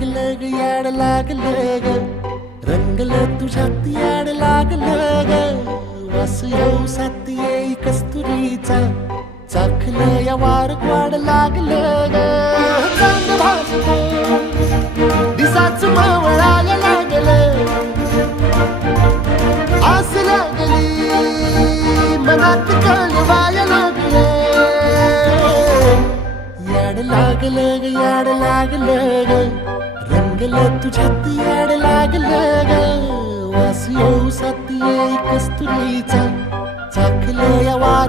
लागलं ग याड लागलं ग रंगलं तुझ्यात याड लागलं ग वास येऊ सात येई कस्तुरीचा चाखलं या वार वाड लागलं ग चांग भासतो दिसाच मावळायला लागलं आस लागली मनात कळवायला लागलं याड लागलं ग याड लागलं ग रंगलं तुझ्यात याड लागलं ग वास येऊ सात येई कस्तुरीचा चाखलं या वार